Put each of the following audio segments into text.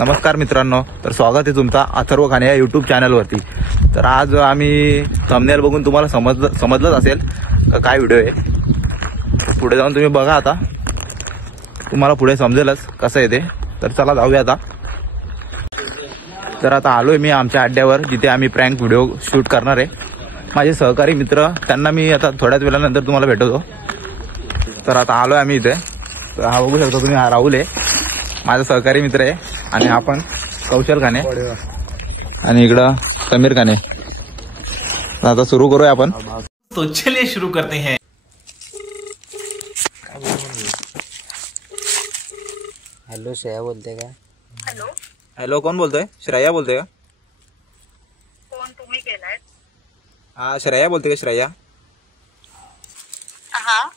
नमस्कार मित्रांनो, तर स्वागत आहे तुमचा अथर्व खाने या यूट्यूब चॅनलवरती। तर आज आम्ही थंबनेल बघून तुम्हाला समजलंच असेल काय व्हिडिओ आहे। पुढे जाऊन तुम्ही बघा, आता तुम्हाला पुढे समजेलच कसं आहे ते। तर चला जाऊया आता। तर आता आलोय मी आमच्या अड्ड्यावर, जिथे आम्ही प्रँक व्हिडिओ शूट करणार आहे। माझे सहकारी मित्र, त्यांना मी आता थोड्याच वेळानंतर तुम्हाला भेटवतो। तर आता आलोय आम्ही इथे। तर हा बघू शकता तुम्ही, हा राहुल आहे, माझा सहकारी मित्र आहे। आणि आपण कौशल खाने आणि इकडं समीर खाने। आता सुरू करूया आपण। तो चलिए शुरू करते हैं। हेलो, श्रेया बोलते का? हॅलो, हॅलो, कोण बोलतोय? श्रेया बोलते का? कोण तुम्ही केलाय? हा, श्रेया बोलते का? श्रेया, हा,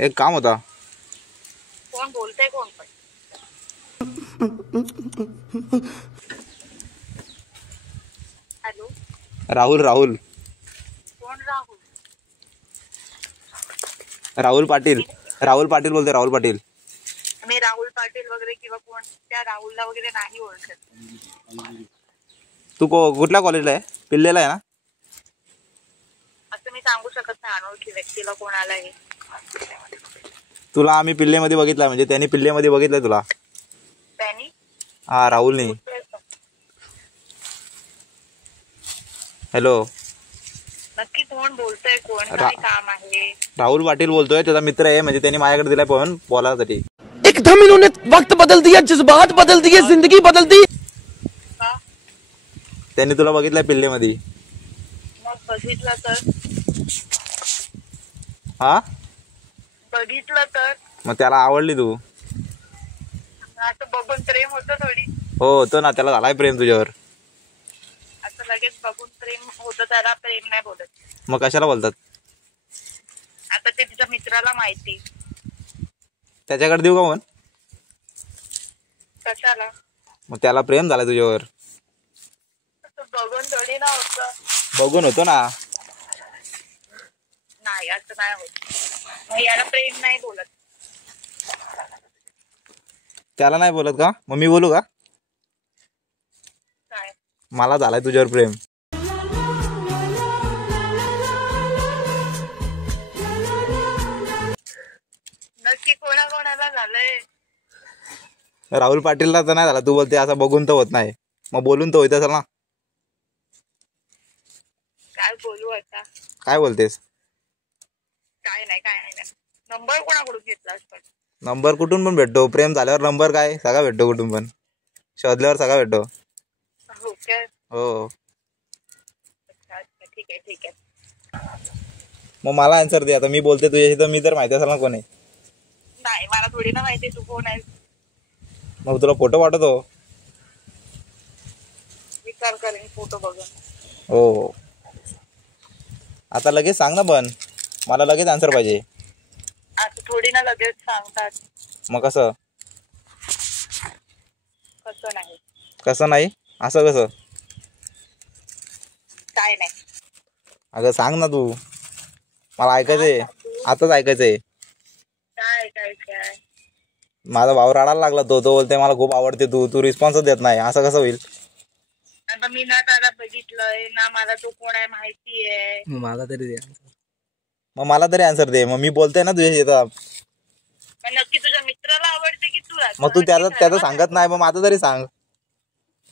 एक काम होता। कोण बोलतंय? कोण पण? हॅलो, राहुल राहुल कोण? राहुल? राहुल पाटील, राहुल पाटील बोलते, राहुल पाटील। मी राहुल पाटील वगैरे किंवा कोण त्या राहुलला वगैरे नाही ओळखत। तू कुठल्या कॉलेजला आहे? पिल्लेला आहे ना? असं मी सांगू शकत नाही अनोळखी व्यक्तीला कोणाला आहे। तुला आम्ही पिल्लेमध्ये बघितलं, म्हणजे त्यांनी पिल्लेमध्ये बघितलंय तुला। त्यांनी? हा, राहुलने। हॅलो, नक्की कोण बोलतोय? कोण? काय काम आहे? राहुल पाटील बोलतोय, त्याचा मित्र आहे, म्हणजे त्यांनी माझ्याकडे दिलाय फोन बोलायसाठी। एकदम इन्होंने वक्त बदल दिया, जज्बात बदल दिए, जिंदगी बदल दी। का? त्यांनी तुला बघितलंय पिल्लेमध्ये। मग बघितलं तर? हा, बघितलं तर मग त्याला आवडली तू? असं बघून प्रेम होतं थोडी? हो, होतं ना, त्याला झालाय प्रेम तुझ्यावर। असं लगेच बघून प्रेम होतं त्याला प्रेम नाही बोलत। मग कशाला बोलतात? आता ते तुझ्या मित्राला माहिती। त्याच्याकडे देऊ का मग? कशाला? मग त्याला प्रेम झालाय तुझ्यावर। बघून थोडी ना होतं। बघून होतो ना। नाही, असं नाही होत। मग याला प्रेम नाही बोलत। त्याला नाही बोलत का? मग मी बोलू का? काय? मला झालाय तुझ्यावर प्रेम। नक्की कोणाकोणाला झालंय? राहुल पाटीलला तर नाही झाला, तू बोलते असं बघून तर होत नाही, मग बोलून तर होत असेल ना? काय बोलू आता? काय बोलतेस? काय नाही, काय नाही। नंबर कोणाकडून घेतलास पण? नंबर कुठून पण भेटतो, प्रेम झाल्यावर नंबर काय सगळा भेटतो, कुठून पण शोधल्यावर सगळा भेटतो। हो काय? हो। अच्छा, ठीक आहे, ठीक आहे। मग मला आन्सर दे आता, मी बोलते तुझ्याशी तर मी तर माहिती असेल ना कोण आहे। नाही, मला थोडी ना माहिती तू कोण आहेस। मग तुला फोटो पाठवतो। विचार करेन फोटो बघून। हो, आता लगेच सांग ना, पण मला लगेच आन्सर पाहिजे। असं थोडी ना लगेच सांगतात। मग कसं? कसं नाही? कसं नाही? असं कसं? काय नाही? अगं सांग ना तू, मला ऐकायचंय, आताच ऐकायचंय। काय काय काय? माझा भाऊ रडायला लागला, तो बोलते मला खूप आवडते तू रिस्पॉन्सच देत नाही, असं कसं होईल? आता मी ना त्याला बघितलंय ना, मला तो कोण आहे माहिती आहे। मला तरी दे। मग मला तरी आन्सर दे, मग मी बोलतोय ना तुझ्याशी आता। नक्की तुझ्या मित्राला आवडते की तुला? मग तू त्याचं सांगत नाही, मग माझं तरी सांग।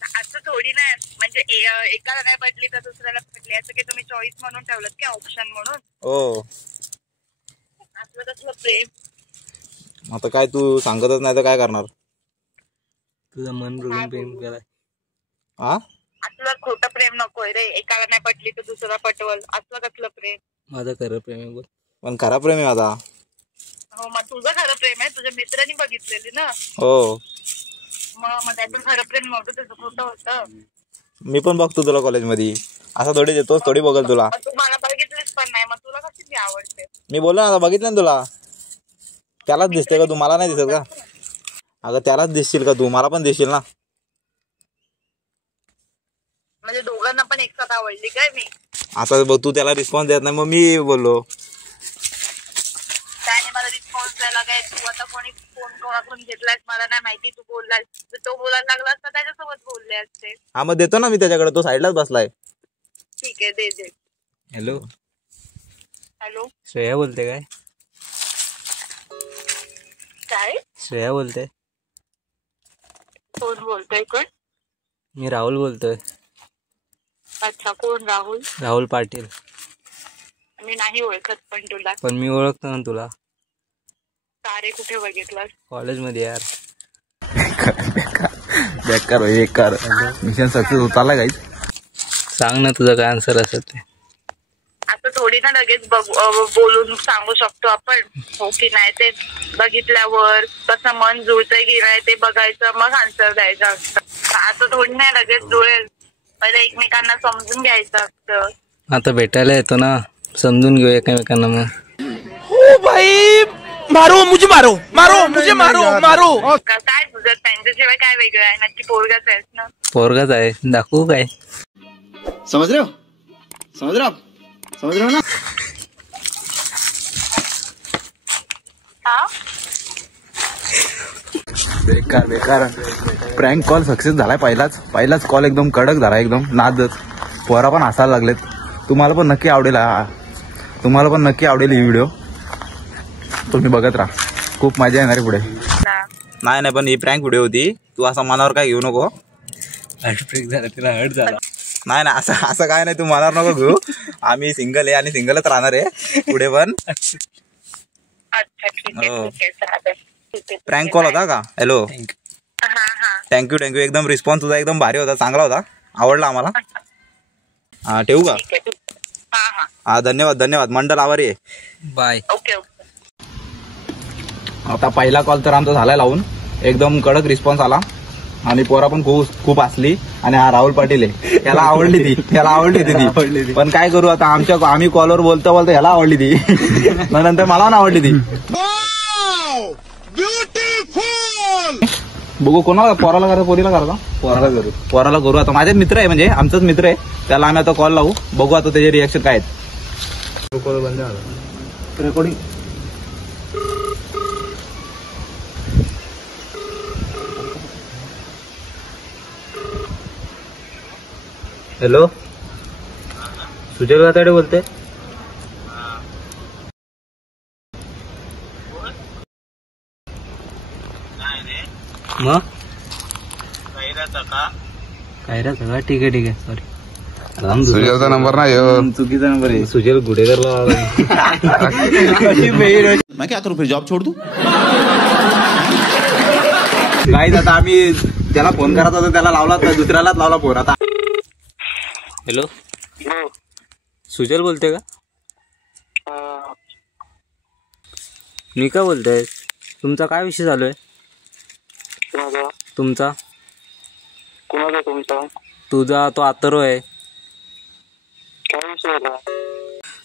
असं थोडी नाही, म्हणजे एकाला नाही पटली तर दुसऱ्याला पटली, असं की तुम्ही चॉईस म्हणून ठेवलं की ऑप्शन म्हणून? हो। असलं कसलं प्रेम? आता काय, तू सांगतच नाही तर काय करणार? तुझं मन बघून प्रेम करा। हा, असलं खोटं प्रेम नकोय रे, एकाला नाही पटली तर दुसरा पटवल, असलं कसलं प्रेम? माझं खरं प्रेम आहे बोल। पण खरा प्रेम आहे माझा। हो, मग तुझं खरं प्रेम आहे, तुझ्या मित्रांनी बघितलेली ना। हो, मग त्याचं खरं प्रेम नव्हतं, त्याचं खोटं होतं। मी पण बघतो तुला कॉलेजमध्ये, असं थोडी देतोस, थोडी बघल तुला। तू मला बघितलीस पण नाही, मग तुला कशी मी आवडते? मी बोललो ना, आता बघितलं ना तुला, त्यालाच दिसते का तू? मला नाही दिसत का? अगं त्यालाच दिसशील का तू? मला पण दिसशील ना। म्हणजे दोघांना पण एकसाथ आवडली काय मी? आता बघ, तू त्याला रिस्पॉन्स देत नाही, मग मी बोललो। त्याने मला रिस्पॉन्स द्यायला काय, तू आता कोणी फोन कोणाकडून घेतलास मला नाही माहिती, तू बोललास. जर तो बोलायला लागला असता त्याच्यासोबत बोलले असते. हा मग देतो ना मी त्याच्याकडे, तो साईडलाच बसलाय. ठीक आहे, दे दे. हॅलो, हॅलो, श्रेया बोलते काय? काय? श्रेया बोलते. कोण बोलतोय? कोण? मी राहुल बोलतोय. अच्छा, कोण राहुल? राहुल पाटील. मी नाही ओळखत पण तुला. पण मी ओळखतो ना तुला, तारे कुठे बघितलं? कॉलेजमध्ये यार. बेकार मिशन सक्सेस होताला गाईज. सांग ना तुझं काय आन्सर असेल ते. असं थोडी ना लगेच बोलून सांगू शकतो आपण हो की नाही. ते बघितल्यावर कसं मन जुळतंय की नाही ते बघायचं, मग आन्सर द्यायचं असतं. असं थोडी नाही लगेच जुळेल, पहिले एकमेकांना समजून घ्यायचं असतं. आता भेटायला येतो ना, समजून घेऊ एकमेकांना. मग ओ भाई मारो मुझे, मारो मारो मुझे, मारो मारो. काय तुझं त्यांच्याशिवाय काय वेगळं आहे? नक्की पोरगाच आहेस ना? पोरगाच आहे, दाखवू काय? समझ रहे हो ना? हा, बेकार प्रँक कॉल सक्सेस झालाय. पहिलाच कॉल एकदम कडक झाला, एकदम नादच. पोरा पण हसायला लागलेत. तुम्हाला पण नक्की आवडेल ही व्हिडिओ. तुम्ही बघत राहा, खूप मजा येणार आहे पुढे. नाही पण ही प्रँक व्हिडिओ होती, तू असा मनावर काय घेऊ नको. ब्रेक झाला, तिला हर्ट झाला. नाही असं काय नाही, तू मनावर नको घेऊ. आम्ही सिंगल आहे आणि सिंगलच राहणार आहे पुढे पण. अच्छा ठीक आहे, चालेल. प्रँक कॉल होता का? Hello, thank you. एकदम रिस्पॉन्स तुझा एकदम भारी होता, चांगला होता, आवडला आम्हाला. हा, ठेवू का? हा, धन्यवाद. मंडल आभारी आहे. बाय. ओके. आता पहिला कॉल तर आमचा झालाय लावून, एकदम कडक रिस्पॉन्स आला आणि पोरा पण खूप हसली. आणि हा राहुल पाटील आहे, त्याला आवडली ती. पण काय करू आता, आम्ही कॉलवर बोलता ह्याला आवडली ती. नंतर मला पण आवडली ती. बघू कोणाला, पोराला करा पोरीला करा? पोराला करू. आता माझे मित्र आहे, म्हणजे आमचाच मित्र आहे, त्याला आम्ही आता कॉल लावू. बघू आता त्याचे रिएक्शन काय आहेत. रेकॉर्डिंग. हॅलो, सुजल गाताडे बोलते. मग कायराचा का? ठीक आहे सॉरी. सुजलचा नंबर नाही, चुकीचा नंबर आहे. सुजल गुडेकरला. मैं क्या करूं फिर, जॉब छोड़ दूं? गाईज आता आम्ही त्याला फोन करत होतो, त्याला लावला, दुसऱ्यालाच लावला फोन. आता हॅलो, सुजल बोलते का? मी का बोलतोय? तुमचा काय विषय चालू आहे? तुमचा तुझा तो अथर्व आहे.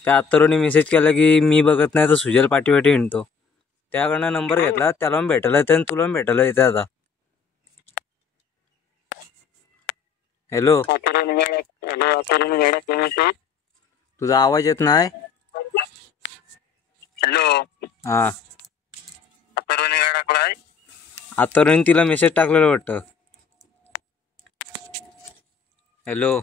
त्या अथर्वने मेसेज केला की मी बघत नाही तर सुजल पाठी हिंडतो. त्याकडनं नंबर घेतला, त्याला पण भेटायला येते आणि तुला पण भेटायला येते. आता हॅलो, तुझा आवाज येत नाही. हॅलो, हा, अथर्वने तिला मेसेज टाकलेला वाटतं. हॅलो,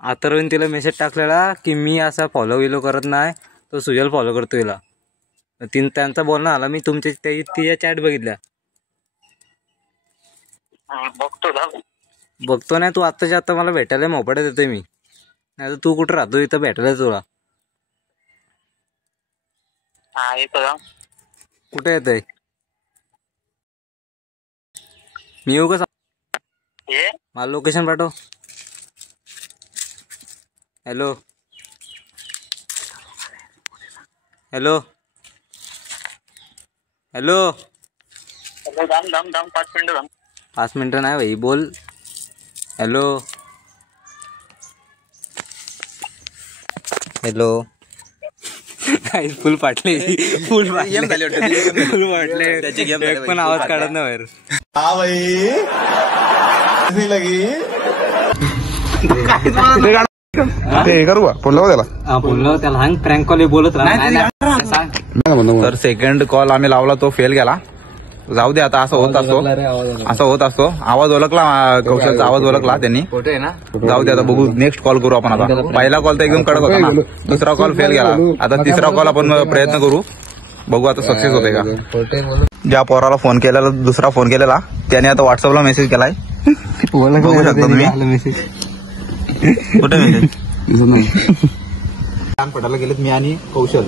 अथर्वने तिला मेसेज टाकलेला की मी असा फॉलो करत नाही, तो सुजल फॉलो करतो तिला. त्यांचा बोलणं आला, मी तिच्या चॅट बघितल्या. बघतो नाही, तू आत्ताच्या आत्ता मला भेटायला मोबाईलात येतोय मी. नाही तर तू कुठं राहतो इथं भेटायला तुला. कुठे येतोय? मी येऊ का? मला लोकेशन पाठव. हॅलो, 5 मिनिटं नाही भाई, बोल. हॅलो फुल पाटले, पण आवाज काढत नाही बाहेर. हाँ भाई लगी. ते हे करू का फोन लावा त्याला. बोललो त्याला सांग प्रँक कॉल बोलत राहा. तर सेकंड कॉल आम्ही लावला तो फेल गेला. जाऊ दे आता असं होत असतो. आवाज ओळखला कौशलचा आवाज ओळखला त्यांनी. जाऊ दे आता बघू नेक्स्ट कॉल करू आपण. आता पहिला कॉल तर एकदम कडक होता ना. दुसरा कॉल फेल गेला. आता तिसरा कॉल आपण प्रयत्न करू. बघू आता सक्सेस होते का. ज्या पोराला फोन केलेला दुसरा फोन केलेला त्याने आता व्हॉट्सअपला मेसेज केलाय. बघू शकता तुम्ही. कुठे मेसेज पटायला गेलेत मी आणि कौशल.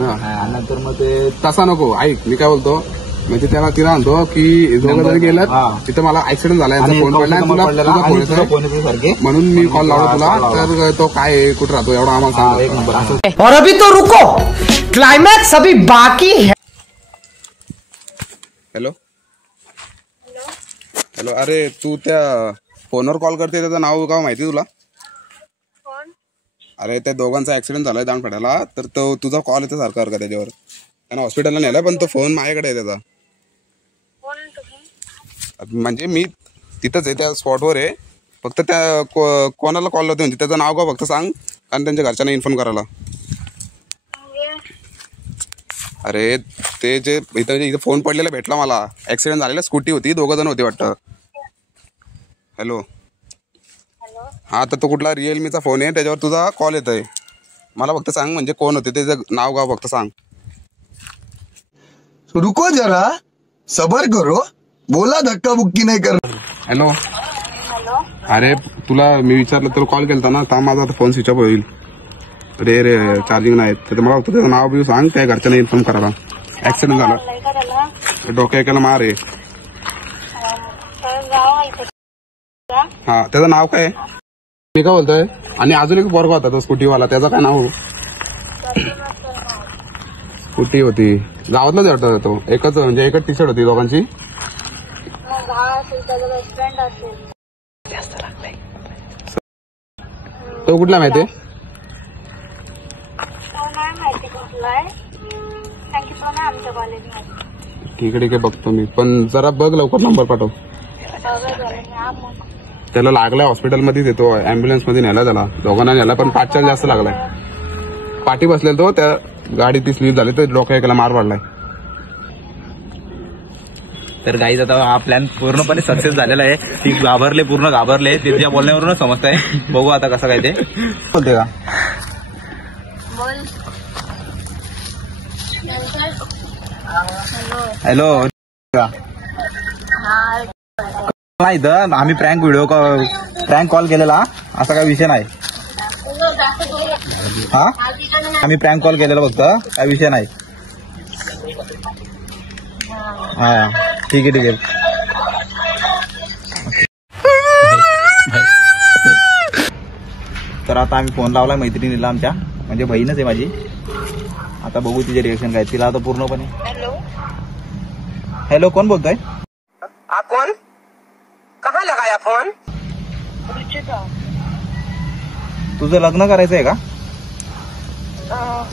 नंतर मग ते तसा नको. ऐक मी काय बोलतो म्हणजे त्याला तिला म्हणतो की दोघं जर गेलं तिथं मला ऍक्सिडेंट झालाय फोन पडला सारखे म्हणून मी कॉल लावला तुला. तर तो काय कुठं राहतो एवढा आम्हाला सांग. एक नंबर. और अभी तो रुको, क्लाइमैक्स अभी बाकी है. Hello hello. अरे तू त्या फोनवर कॉल करते त्याचं नाव का माहिती तुला. अरे त्या दोघांचा ऍक्सिडेंट झालाय दांडफाड्याला. तर तो तुझा कॉल येतो सारखा का त्याच्यावर. त्यांना हॉस्पिटलला नेलाय पण तो फोन माझ्याकडे आहे त्याचा. म्हणजे मी तिथंच आहे त्या स्पॉटवर आहे. फक्त त्या कोणाला कॉल लावते म्हणजे त्याचं नाव का फक्त सांग आणि त्यांच्या घरच्यांना इन्फॉर्म करायला. अरे ते जे इथं फोन पडलेला भेटला मला. ऍक्सिडेंट झालेला स्कूटी होती. 2 जण होते वाटतं. हॅलो. हा तर तो कुठला रिअलमीचा फोन आहे त्याच्यावर तुझा कॉल येत आहे. मला फक्त सांग म्हणजे कोण होते त्याचं नाव गाव फक्त सांग. रुको जरा सबर करो, बोला धक्का बुक्की नाही कर. हॅलो. अरे तुला मी विचारलं तर कॉल केलता ना. थांब माझा आता फोन स्विच ऑफ होईल. रे चार्जिंग नाही तर मला फक्त त्याचं नाव बिव सांग. त्या घरच्यांना इन्फॉर्म करायला. ऍक्सिडेंट झाला. डोक्या एकाला मार आहे. हा त्याचं नाव काय मी काय बोलतोय. आणि अजून एक पोरगा होता तो स्कूटीवाला. त्याचं काय नाव. स्कूटी होती गावातलाच वाटत तो. एकच म्हणजे एकच टी शर्ट होती दोघांची. तो कुठला माहितीये. ठीक आहे बघतो मी. पण जरा बघ लवकर नंबर पाठव. त्याला लागलाय हॉस्पिटलमध्येच येतो. अँब्युलन्स मध्ये नेला त्याला. दोघांना नेला पण पाठच्या जास्त लागलाय. पाठी बसलेला तो. त्या गाडी ती स्लीप झाली तर डोक्या एकाला मार पडलाय. तर गाईज आता हा प्लॅन पूर्णपणे सक्सेस झालेला आहे. ती पूर्ण घाबरले. तिच्या बोलण्यावरूनच समजतंय. बघू आता कसं काय ते बोलते का. हॅलो. इथं आम्ही प्रँक कॉल केलेला. असा काही विषय नाही. हा आम्ही प्रँक कॉल केलेला फक्त. काय विषय नाही. हा ठीक आहे. तर आता आम्ही फोन लावला मैत्रिणीला आमच्या. म्हणजे बहीणच आहे माझी. आता बघू तिचे रिएक्शन काय. तिला आता पूर्णपणे. हॅलो कोण बोलतोय. आप कौन, कहाँ लगाया फोन. तुझं लग्न करायचं आहे का.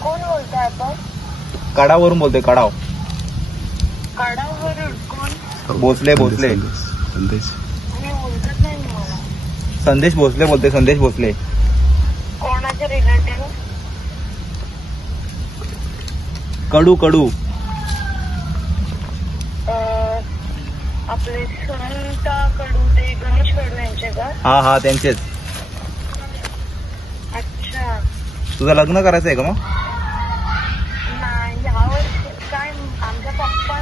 कोण बोलताय आपण. कडावरून बोलतोय. कडाव. कडावरून कोण. भोसले. संदेश. मी ओळखत नाही मला. संदेश भोसले बोलतोय. संदेश भोसले. कोणाचे रिलेटिव्ह. कडू. आपले सुनीता कडू ते गणेश कडू यांचे का. हा त्यांचेच. अच्छा. तुझं लग्न करायचं आहे का मग. नाही यावर्षी काय आमच्या पप्पा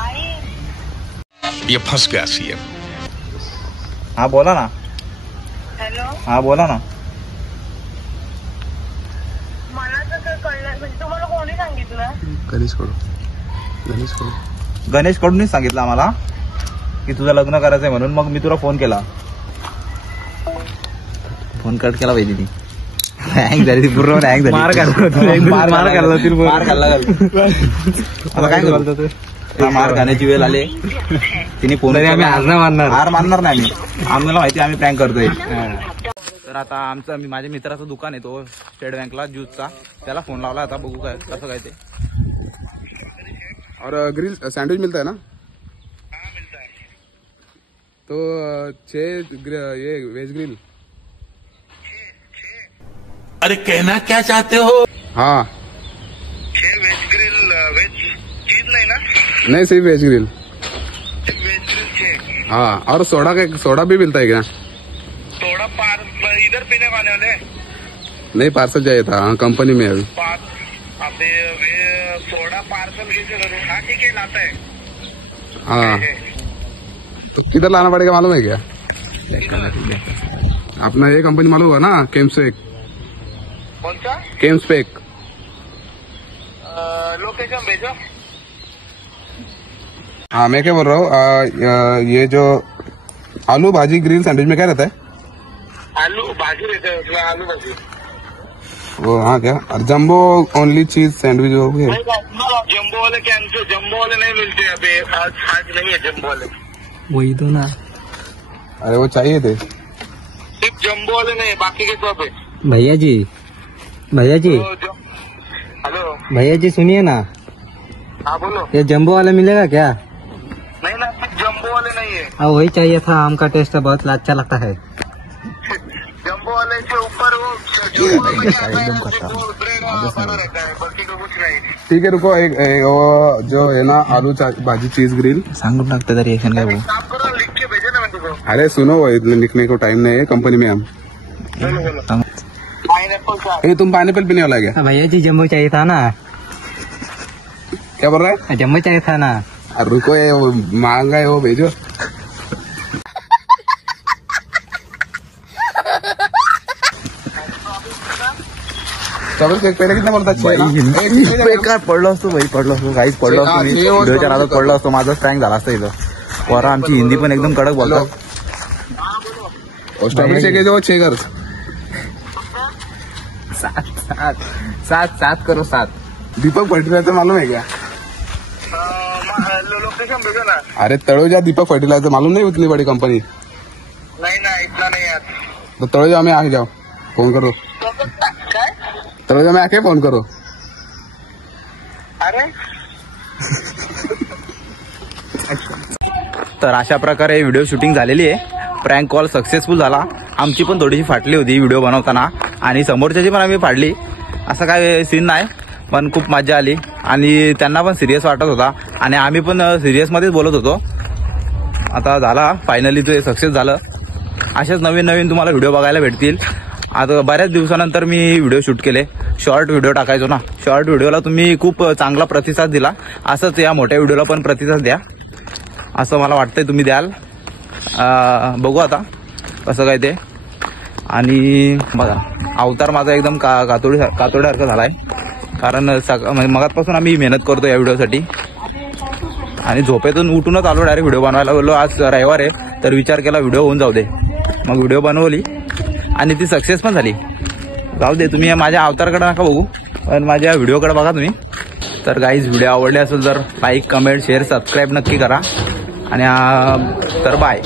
आई. ये फंस गया सीएम. हा बोला ना. हॅलो. हा बोला ना. मला तर कळलं म्हणजे तुम्हाला कोणी सांगितलं. गणेश कडूनच सांगितलं आम्हाला की तुझं लग्न करायचंय म्हणून. मग मी तुला फोन केला. फोन कट केला पाहिजे. ती हँग झाली पूर्ण. हँग झाली. मार खाल्ला. आता काय करतो. मार खाण्याची वेळ आली. तिने फोन. आम्ही हार मानणार नाही. आम्हाला माहिती आम्ही प्रँक करतोय. तर आता माझ्या मित्राचं दुकान आहे तो स्टेट बँकला ज्यूसचा. त्याला फोन लावला. आता बघू काय कसं काय ते. और ग्रिल सैंडविच मिलता है ना. तो 6 ये वेज ग्रिल. अरे कहना क्या चाहते हो? हाँ वेज ग्रिल वेज चीज नहीं ना? नहीं सिर्फ वेज ग्रिल। वेज ग्रिल हाँ और सोडा भी मिलता है क्या? थोड़ा इधर पीने वाले नहीं पार्सल चाहिए था। हाँ कंपनी में अभी अभी सोडा पार्सल कैसे करूँ? हाँ ठीक है लाता है। हाँ तो किधर लाना पड़ेगा मालूम है क्या? अपना ये कंपनी मालूम होगा ना, केम्सपेक। कौन सा? केम्सपेक। लोकेशन भेजो। हाँ मैं क्या बोल रहा हूँ, ये जो आलू भाजी ग्रिल सैंडविच में क्या रहता है? आलू भाजी रहता है उसमें, आलू भाजी। वो हाँ क्या, और जम्बो ओनली चीज सैंडविच हो गया? जम्बो वाले कैंसिल, जम्बो वाले नहीं मिलते अभी, आज नहीं है जम्बो वाले। वही तो ना। अरे वो चाहिए थे। सिर्फ जम्बो वाले नहीं, बाकी के सब है। भैया जी हेलो भैया जी सुनिए ना, हाँ बोलो। ये जम्बो वाला मिलेगा क्या? नहीं ना, सिर्फ जम्बो वाले नहीं है। हाँ वही चाहिए था, आम का टेस्ट बहुत अच्छा लगता है। जम्बो वाले से ऊपर वो ब्रेड बना रहता है, बाकी तो कुछ नहीं। ठीक है रुको, एक वो जो है ना आलू भाजी चीज ग्रिल सांगून टाकते तरी एखाद काय भाऊ. काम करो, लिख के भेजो ना मैं तुमको। अरे सुनो, इतने लिखने को टाइम नहीं है कंपनी में हम। पाइनएप्पल का। ये तुम पाइनएप्पल पीने वाला है क्या? भैया जी जम्बो चाहिए था ना। क्या बोल रहा है? जम्बो चाहिए था ना। रुको, ये वो महंगा है, वो भेजो। पहले कितना बोलता बेकार पडलो असतो भाई, पडलो असतो काहीच पडलो असतो मी व्हिडिओच्या नादात पडलो असतो, माझा प्रँक झाला असता इथं. पोरा आमची हिंदी पण एकदम कडक बोलतात. स्ट्रॉबेरी शेक जो 6 कर 7 करो 7. दीपक फर्टिलाइजर मालूम है क्या? लोकेशन भेजो ना। अरे तळोजा दीपक फर्टिलाइजर मालूम नहीं, उतनी बड़ी कंपनी। नहीं ना, इतना नहीं यार। तो तळोजा में आके जाओ, फोन करो। काय? तळोजा में आके फोन करो। अरे तर अशा प्रकारे व्हिडिओ शूटिंग झालेली आहे. प्रँक कॉल सक्सेसफुल झाला. आमची पण थोडीशी फाटली होती व्हिडिओ बनवताना आणि समोरच्याची पण आम्ही फाडली. असं काय सीन नाही, पण खूप मजा आली आणि त्यांना पण सिरियस वाटत होता आणि आम्ही पण सिरियसमध्येच बोलत होतो. आता झाला फायनली, ते सक्सेस झालं. असेच नवीन नवीन तुम्हाला व्हिडिओ बघायला भेटतील. आता बऱ्याच दिवसानंतर मी व्हिडिओ शूट केले. शॉर्ट व्हिडिओ टाकायचो ना, शॉर्ट व्हिडिओला तुम्ही खूप चांगला प्रतिसाद दिला. असंच या मोठ्या व्हिडिओला पण प्रतिसाद द्या, असं मला वाटतंय तुम्ही द्याल. बघू आता कसं काय ते. आणि बघा अवतार माझा एकदम कातोड्यासारखं झालाय, कारण मगातपासून आम्ही मेहनत करतो या व्हिडिओसाठी आणि झोपेतून उठूनच आलो, डायरेक्ट व्हिडिओ बनवायला बोललो. आज रविवार आहे तर विचार केला व्हिडिओ होऊन जाऊ दे, मग व्हिडिओ बनवली आणि ती सक्सेस पण झाली. जाऊ दे, तुम्ही माझ्या अवतारकडे नका बघू, पण माझ्या व्हिडिओकडे बघा तुम्ही. तर गाईज व्हिडिओ आवडले असेल तर लाईक, कमेंट, शेअर, सबस्क्राईब नक्की करा आणि तर बाय.